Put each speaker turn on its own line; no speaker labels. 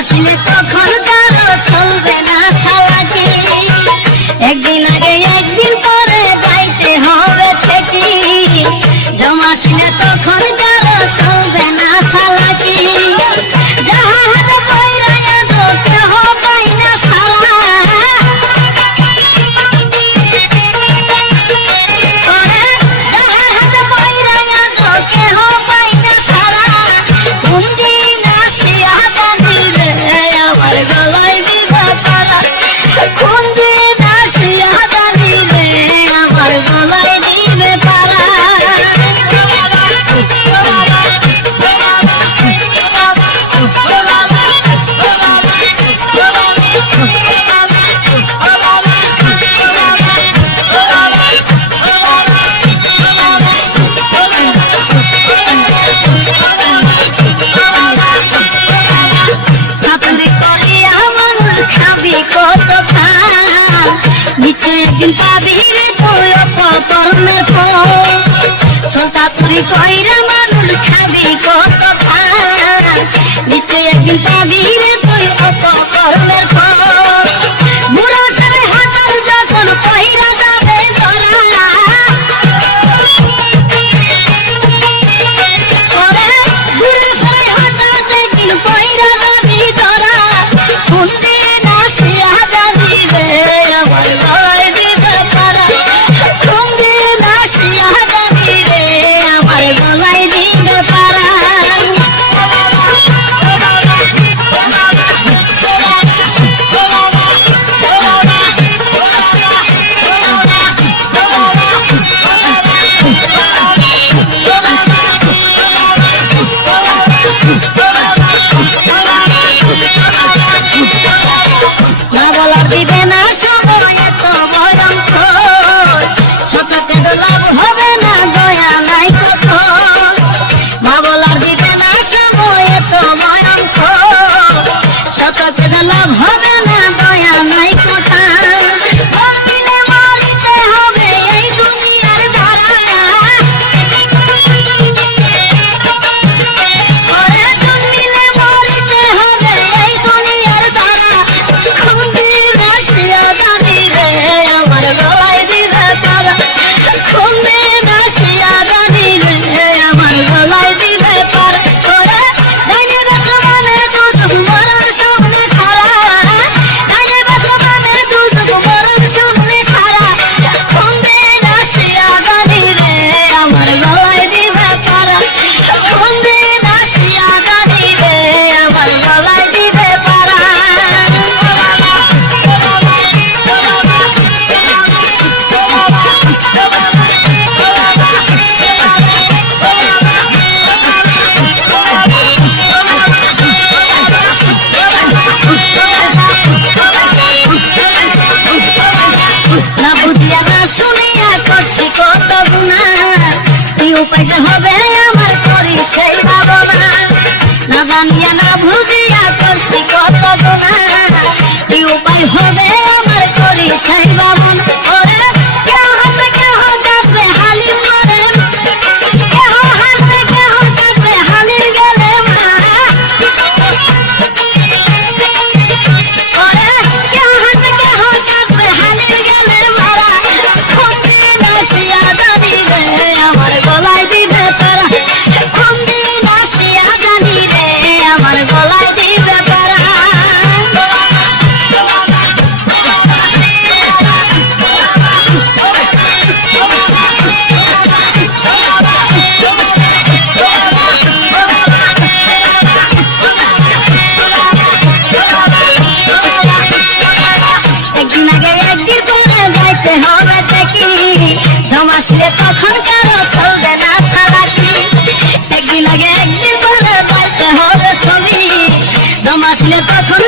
আসলে তখন কারও চলবে না ছাওয়াকে একদিন আগে একদিন পরে যাইতে হবে ঠেকি জমাসিলে তো একদিন কইরা মানুষ খাবি কত ভাত নিশ্চয় একদিন পাবি না আগে একদিন বলে বাঁচতে হবে সবই। দমাসলে তখন